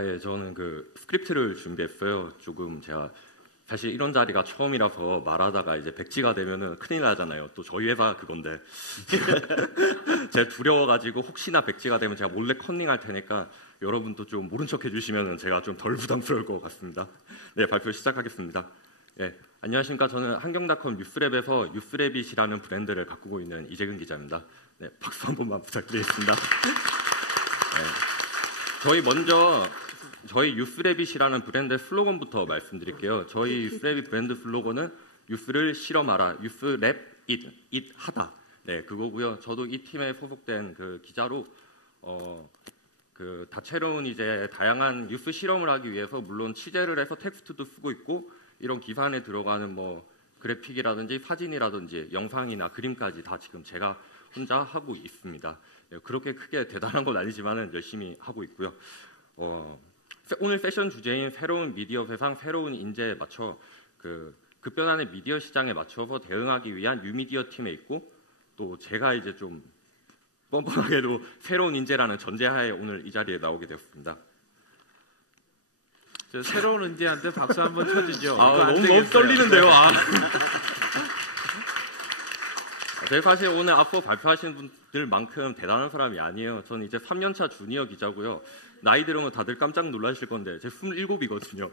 예, 저는 그 스크립트를 준비했어요. 조금 제가 사실 이런 자리가 처음이라서 말하다가 이제 백지가 되면은 큰일 나잖아요. 또 저희 회사 그건데 제가 두려워가지고 혹시나 백지가 되면 제가 몰래 컨닝할 테니까 여러분도 좀 모른 척 해주시면은 제가 좀 덜 부담스러울 것 같습니다. 네, 발표 시작하겠습니다. 네, 안녕하십니까. 저는 한경닷컴 뉴스랩에서 뉴스랩잇이라는 브랜드를 가꾸고 있는 이재근 기자입니다. 네, 박수 한 번만 부탁드리겠습니다. 네, 저희 뉴스랩잇이라는 브랜드 슬로건부터 말씀드릴게요. 저희 뉴스랩잇 브랜드 슬로건은 뉴스를 실험하라, 뉴스랩 잇 하다. 네, 그거고요. 저도 이 팀에 소속된 그 기자로 그 다채로운 이제 다양한 뉴스 실험을 하기 위해서 물론 취재를 해서 텍스트도 쓰고 있고 이런 기사 안에 들어가는 뭐 그래픽이라든지 사진이라든지 영상이나 그림까지 다 지금 제가 혼자 하고 있습니다. 네, 그렇게 크게 대단한 건 아니지만은 열심히 하고 있고요. 오늘 세션 주제인 새로운 미디어 세상, 새로운 인재에 맞춰 그 급변하는 미디어 시장에 맞춰서 대응하기 위한 뉴미디어 팀에 있고 또 제가 이제 좀 뻔뻔하게도 새로운 인재라는 전제하에 오늘 이 자리에 나오게 되었습니다. 새로운 인재한테 박수 한번 쳐주죠. 너무 떨리는데요. 제가 사실 오늘 앞서 발표하시는 분들만큼 대단한 사람이 아니에요. 저는 이제 3년차 주니어 기자고요. 나이 들으면 다들 깜짝 놀라실 건데 제가 27이거든요.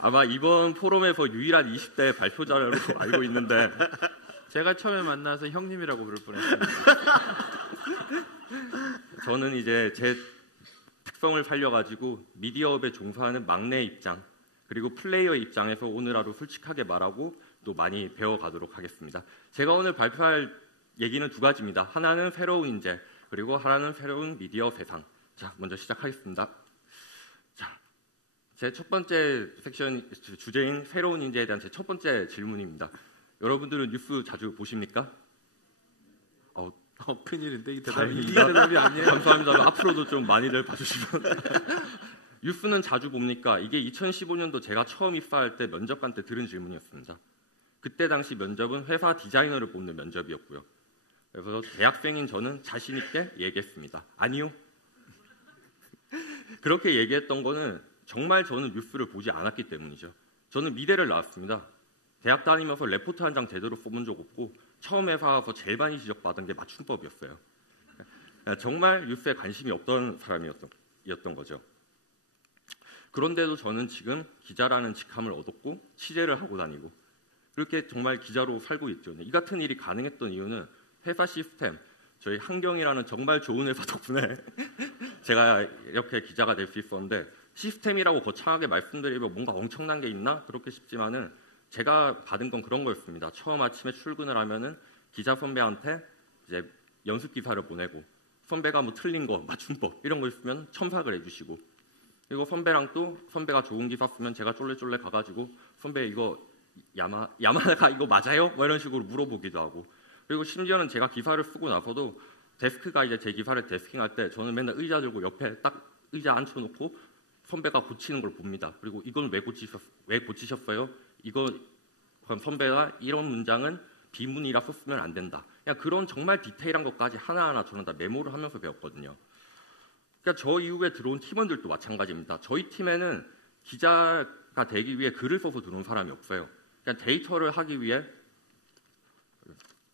아마 이번 포럼에서 유일한 20대 발표자로 알고 있는데 제가 처음에 만나서 형님이라고 부를 뻔했습니다. 저는 이제 제 특성을 살려가지고 미디어업에 종사하는 막내 입장 그리고 플레이어 입장에서 오늘 하루 솔직하게 말하고 또 많이 배워가도록 하겠습니다. 제가 오늘 발표할 얘기는 두 가지입니다. 하나는 새로운 인재 그리고 하나는 새로운 미디어 세상. 자, 먼저 시작하겠습니다. 자, 제 첫 번째 섹션 주제인 새로운 인재에 대한 제 첫 번째 질문입니다. 여러분들은 뉴스 자주 보십니까? 큰일인데 이게 대답이 아니에요. 감사합니다. 앞으로도 좀 많이들 봐주시면. 뉴스는 자주 봅니까? 이게 2015년도 제가 처음 입사할 때 면접관 때 들은 질문이었습니다. 그때 당시 면접은 회사 디자이너를 뽑는 면접이었고요. 그래서 대학생인 저는 자신 있게 얘기했습니다. 아니요. 그렇게 얘기했던 거는 정말 저는 뉴스를 보지 않았기 때문이죠. 저는 미대를 나왔습니다. 대학 다니면서 레포트 한 장 제대로 써본 적 없고 처음 회사 와서 제일 많이 지적받은 게 맞춤법이었어요. 정말 뉴스에 관심이 없던 사람이었던 거죠. 그런데도 저는 지금 기자라는 직함을 얻었고 취재를 하고 다니고 그렇게 정말 기자로 살고 있죠. 이 같은 일이 가능했던 이유는 회사 시스템, 저희 한경이라는 정말 좋은 회사 덕분에 제가 이렇게 기자가 될 수 있었는데 시스템이라고 거창하게 말씀드리면 뭔가 엄청난 게 있나? 그렇게 싶지만은 제가 받은 건 그런 거였습니다. 처음 아침에 출근을 하면은 기자 선배한테 이제 연습 기사를 보내고 선배가 뭐 틀린 거, 맞춤법 이런 거 있으면 첨삭을 해주시고 그리고 선배랑 또 선배가 좋은 기사 쓰면 제가 쫄래쫄래 가가지고 선배 이거 야마가 이거 맞아요? 뭐 이런 식으로 물어보기도 하고 그리고 심지어는 제가 기사를 쓰고 나서도 데스크가 이제 제 기사를 데스킹할 때 저는 맨날 의자 들고 옆에 딱 의자 앉혀놓고 선배가 고치는 걸 봅니다. 그리고 이건 왜 고치셨어요? 이거 그럼 선배가 이런 문장은 비문이라서 쓰면 안 된다. 그냥 그런 정말 디테일한 것까지 하나하나 저는 다 메모를 하면서 배웠거든요. 그러니까 저 이후에 들어온 팀원들도 마찬가지입니다. 저희 팀에는 기자가 되기 위해 글을 써서 들어온 사람이 없어요. 그냥 데이터를 하기 위해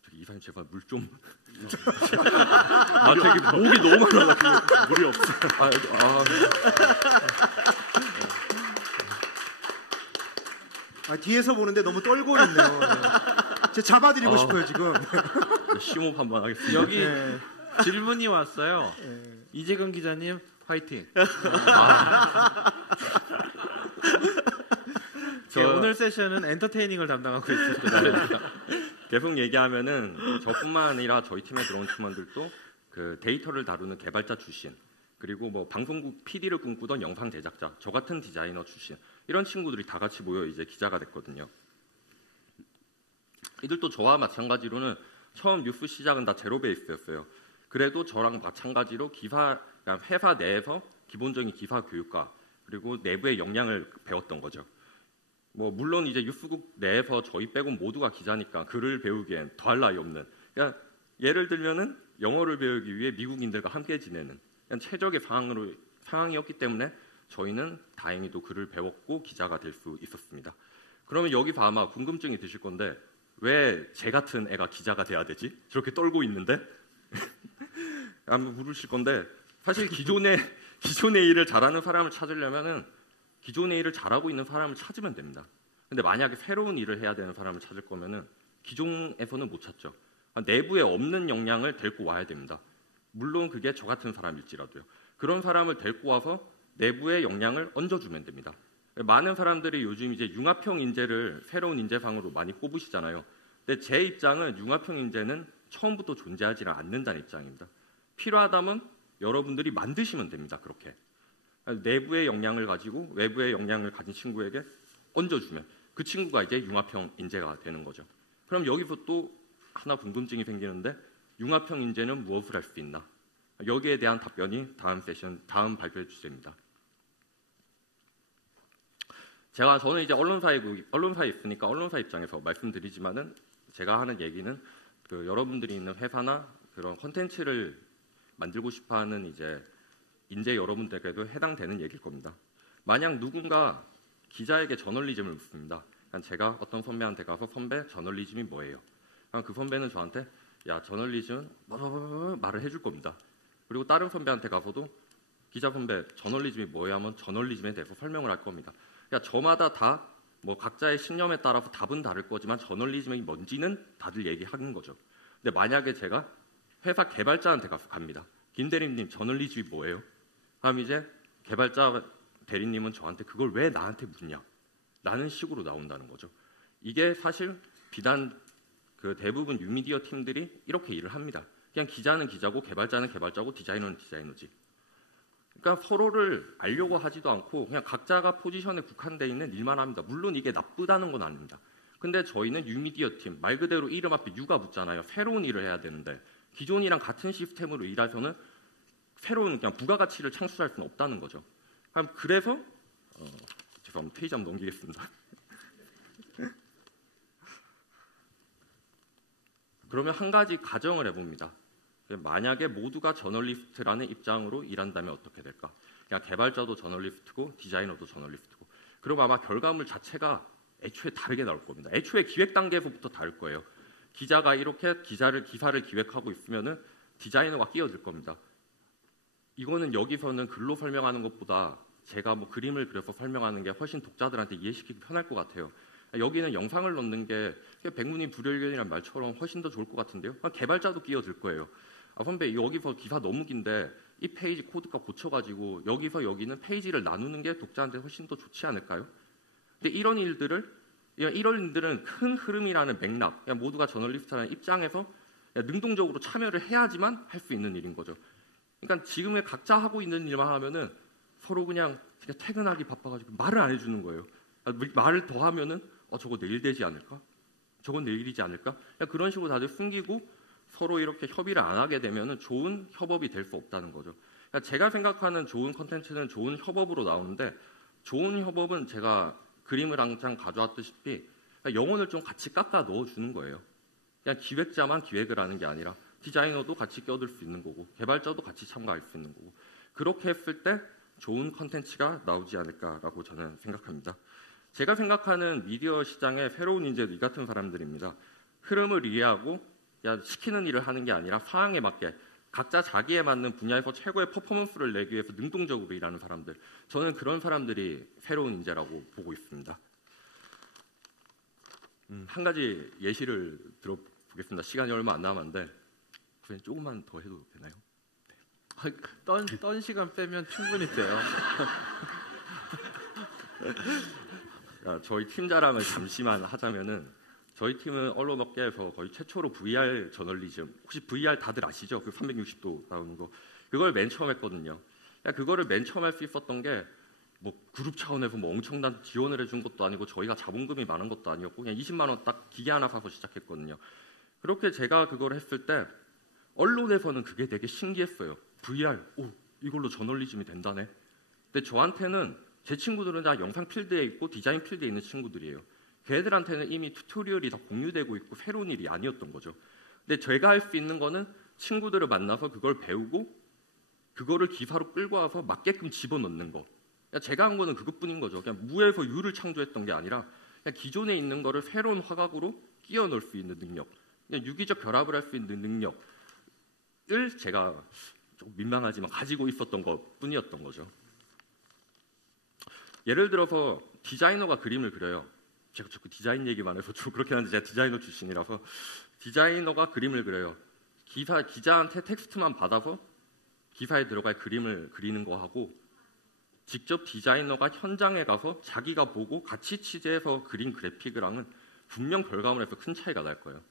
저기 이사님 제발 물 좀. 되게 목이 너무 말라가지고 물이 없어. 뒤에서 보는데 너무 떨고 있네요. 제가 잡아드리고 싶어요 지금. 심호흡 한번 하겠습니다. 여기 질문이 왔어요. 이재근 기자님 화이팅. 오늘 세션은 엔터테이닝을 담당하고 있습니다. 계속 얘기하면은 저뿐만 아니라 저희 팀에 들어온 팀원들도 그 데이터를 다루는 개발자 출신 그리고 뭐 방송국 PD를 꿈꾸던 영상 제작자, 저 같은 디자이너 출신 이런 친구들이 다 같이 모여 이제 기자가 됐거든요. 이들도 저와 마찬가지로는 처음 뉴스 시작은 다 제로 베이스였어요. 그래도 저랑 마찬가지로 회사 내에서 기본적인 기사 교육과 그리고 내부의 역량을 배웠던 거죠. 뭐 물론 이제 뉴스국 내에서 저희 빼곤 모두가 기자니까 글을 배우기엔 더할 나위 없는. 그러니까 예를 들면은 영어를 배우기 위해 미국인들과 함께 지내는 그냥 최적의 상황이었기 때문에 저희는 다행히도 글을 배웠고 기자가 될 수 있었습니다. 그러면 여기서 아마 궁금증이 드실 건데 왜 제 같은 애가 기자가 돼야 되지? 저렇게 떨고 있는데? 아마 물으실 건데 사실 기존의 일을 잘하는 사람을 찾으려면은 기존의 일을 잘하고 있는 사람을 찾으면 됩니다. 근데 만약에 새로운 일을 해야 되는 사람을 찾을 거면은 기존에서는 못 찾죠. 내부에 없는 역량을 데리고 와야 됩니다. 물론 그게 저 같은 사람일지라도요. 그런 사람을 데리고 와서 내부의 역량을 얹어주면 됩니다. 많은 사람들이 요즘 이제 융합형 인재를 새로운 인재상으로 많이 꼽으시잖아요. 근데 제 입장은 융합형 인재는 처음부터 존재하지는 않는다는 입장입니다. 필요하다면 여러분들이 만드시면 됩니다. 그렇게 내부의 역량을 가지고 외부의 역량을 가진 친구에게 얹어주면 그 친구가 이제 융합형 인재가 되는 거죠. 그럼 여기서 또 하나 궁금증이 생기는데 융합형 인재는 무엇을 할 수 있나? 여기에 대한 답변이 다음 발표 주제입니다. 저는 이제 언론사에 있으니까 언론사 입장에서 말씀드리지만은 제가 하는 얘기는 여러분들이 있는 회사나 그런 콘텐츠를 만들고 싶어하는 이제 인재 여러분들에게도 해당되는 얘기일 겁니다. 만약 누군가 기자에게 저널리즘을 묻습니다. 제가 어떤 선배한테 가서 선배 저널리즘이 뭐예요? 그 선배는 저한테 야 저널리즘 말을 해줄 겁니다. 그리고 다른 선배한테 가서도 기자 선배 저널리즘이 뭐예요? 하면 저널리즘에 대해서 설명을 할 겁니다. 그러니까 저마다 다 뭐 각자의 신념에 따라서 답은 다를 거지만 저널리즘이 뭔지는 다들 얘기하는 거죠. 근데 만약에 제가 회사 개발자한테 가서 갑니다. 김 대리님 저널리즘이 뭐예요? 그럼 이제 개발자 대리님은 저한테 그걸 왜 나한테 묻냐? 라는 식으로 나온다는 거죠. 이게 사실 비단 대부분 뉴미디어 팀들이 이렇게 일을 합니다. 그냥 기자는 기자고 개발자는 개발자고 디자이너는 디자이너지. 그러니까 서로를 알려고 하지도 않고 그냥 각자가 포지션에 국한되어 있는 일만 합니다. 물론 이게 나쁘다는 건 아닙니다. 근데 저희는 뉴미디어 팀, 말 그대로 이름 앞에 U가 붙잖아요. 새로운 일을 해야 되는데 기존이랑 같은 시스템으로 일해서는 새로운 그냥 부가가치를 창출할 수는 없다는 거죠. 그래서 죄송합니다. 페이지 한번 넘기겠습니다. 그러면 한 가지 가정을 해봅니다. 만약에 모두가 저널리스트라는 입장으로 일한다면 어떻게 될까? 그냥 개발자도 저널리스트고 디자이너도 저널리스트고 그럼 아마 결과물 자체가 애초에 다르게 나올 겁니다. 애초에 기획 단계에서부터 다를 거예요. 기자가 이렇게 기사를 기획하고 있으면은 디자이너가 끼어들 겁니다. 이거는 여기서는 글로 설명하는 것보다 제가 뭐 그림을 그려서 설명하는 게 훨씬 독자들한테 이해시키기 편할 것 같아요. 여기는 영상을 넣는 게 백문이 불여일견이란 말처럼 훨씬 더 좋을 것 같은데요. 개발자도 끼어들 거예요. 선배 여기서 기사 너무 긴데 이 페이지 코드가 고쳐가지고 여기서 여기는 페이지를 나누는 게 독자한테 훨씬 더 좋지 않을까요? 근데 이런 일들은 큰 흐름이라는 맥락, 모두가 저널리스트라는 입장에서 능동적으로 참여를 해야지만 할 수 있는 일인 거죠. 그러니까 지금의 각자 하고 있는 일만 하면은 서로 그냥 퇴근하기 바빠가지고 말을 안 해주는 거예요. 말을 더 하면은 저거 내일 되지 않을까? 저건 내일이지 않을까? 그런 식으로 다들 숨기고 서로 이렇게 협의를 안 하게 되면은 좋은 협업이 될 수 없다는 거죠. 그러니까 제가 생각하는 좋은 컨텐츠는 좋은 협업으로 나오는데 좋은 협업은 제가 그림을 항상 가져왔듯이 영혼을 좀 같이 깎아 넣어주는 거예요. 그냥 기획자만 기획을 하는 게 아니라 디자이너도 같이 껴들 수 있는 거고 개발자도 같이 참가할 수 있는 거고 그렇게 했을 때 좋은 컨텐츠가 나오지 않을까라고 저는 생각합니다. 제가 생각하는 미디어 시장의 새로운 인재도 이 같은 사람들입니다. 흐름을 이해하고 시키는 일을 하는 게 아니라 상황에 맞게 각자 자기에 맞는 분야에서 최고의 퍼포먼스를 내기 위해서 능동적으로 일하는 사람들. 저는 그런 사람들이 새로운 인재라고 보고 있습니다. 한 가지 예시를 들어보겠습니다. 시간이 얼마 안 남았는데 조금만 더 해도 되나요? 떤 시간 빼면 충분히 돼요. 저희 팀 자랑을 잠시만 하자면은 저희 팀은 언론업계에서 거의 최초로 VR 저널리즘, 혹시 VR 다들 아시죠? 그 360도 나오는 거. 그걸 맨 처음 했거든요. 그거를 맨 처음 할 수 있었던 게 뭐 그룹 차원에서 뭐 엄청난 지원을 해준 것도 아니고 저희가 자본금이 많은 것도 아니었고 그냥 20만 원 딱 기계 하나 사서 시작했거든요. 그렇게 제가 그걸 했을 때 언론에서는 그게 되게 신기했어요. VR, 이걸로 저널리즘이 된다네. 근데 저한테는 제 친구들은 다 영상 필드에 있고 디자인 필드에 있는 친구들이에요. 걔들한테는 이미 튜토리얼이 다 공유되고 있고 새로운 일이 아니었던 거죠. 근데 제가 할 수 있는 거는 친구들을 만나서 그걸 배우고 그거를 기사로 끌고 와서 맞게끔 집어넣는 거. 그러니까 제가 한 거는 그것뿐인 거죠. 그냥 무에서 유를 창조했던 게 아니라 그냥 기존에 있는 거를 새로운 화각으로 끼워 넣을 수 있는 능력, 그냥 유기적 결합을 할 수 있는 능력을 제가 좀 민망하지만 가지고 있었던 것뿐이었던 거죠. 예를 들어서 디자이너가 그림을 그려요. 제가 자꾸 디자인 얘기만 해서 좀 그렇긴 한데 제가 디자이너 출신이라서 디자이너가 그림을 그려요. 기자한테 텍스트만 받아서 기사에 들어갈 그림을 그리는 거 하고 직접 디자이너가 현장에 가서 자기가 보고 같이 취재해서 그린 그래픽이랑은 분명 결과물에서 큰 차이가 날 거예요.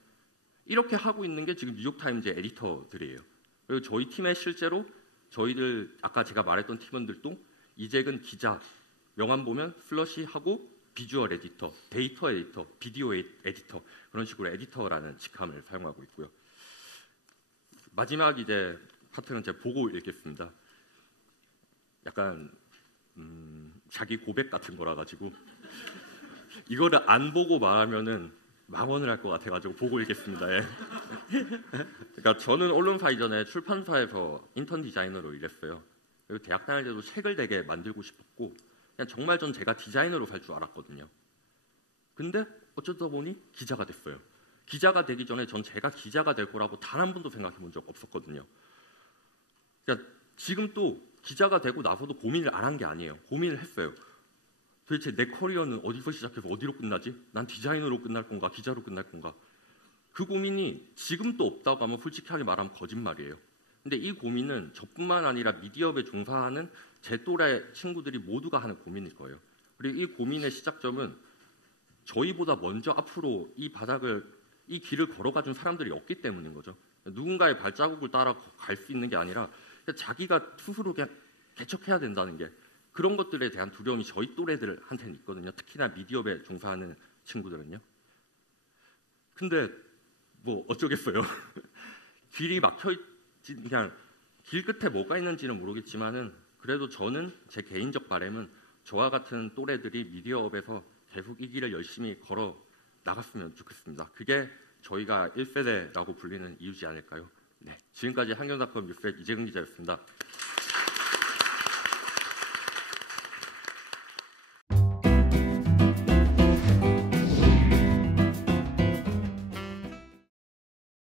이렇게 하고 있는 게 지금 뉴욕타임즈의 에디터들이에요. 그리고 저희 팀에 실제로 저희들 아까 제가 말했던 팀원들도 이직은 기자, 명함 보면 슬러시하고 비주얼 에디터, 데이터 에디터, 비디오 에디터 그런 식으로 에디터라는 직함을 사용하고 있고요. 마지막 이제 파트는 제가 보고 읽겠습니다. 약간 자기 고백 같은 거라 가지고 이거를 안 보고 말하면은 망언을 할 것 같아가지고 보고 읽겠습니다. 예. 그러니까 저는 언론사 이전에 출판사에서 인턴 디자이너로 일했어요. 그리고 대학 다닐 때도 책을 되게 만들고 싶었고 그냥 정말 전 제가 디자이너로 살 줄 알았거든요. 근데 어쩌다 보니 기자가 됐어요. 기자가 되기 전에 전 제가 기자가 될 거라고 단 한 번도 생각해 본 적 없었거든요. 그러니까 지금 또 기자가 되고 나서도 고민을 안 한 게 아니에요. 고민을 했어요. 도대체 내 커리어는 어디서 시작해서 어디로 끝나지? 난 디자이너로 끝날 건가? 기자로 끝날 건가? 그 고민이 지금도 없다고 하면 솔직하게 말하면 거짓말이에요. 근데 이 고민은 저뿐만 아니라 미디어업에 종사하는 제 또래 친구들이 모두가 하는 고민일 거예요. 그리고 이 고민의 시작점은 저희보다 먼저 앞으로 이 길을 걸어가준 사람들이 없기 때문인 거죠. 누군가의 발자국을 따라 갈 수 있는 게 아니라 자기가 스스로 그냥 개척해야 된다는 게 그런 것들에 대한 두려움이 저희 또래들한테는 있거든요. 특히나 미디어업에 종사하는 친구들은요. 근데 뭐 어쩌겠어요. 길이 막혀있지 그냥 길 끝에 뭐가 있는지는 모르겠지만은 그래도 저는 제 개인적 바람은 저와 같은 또래들이 미디어업에서 계속 이 길을 열심히 걸어 나갔으면 좋겠습니다. 그게 저희가 1세대라고 불리는 이유지 않을까요? 네, 지금까지 한경닷컴 뉴스의 이재근 기자였습니다.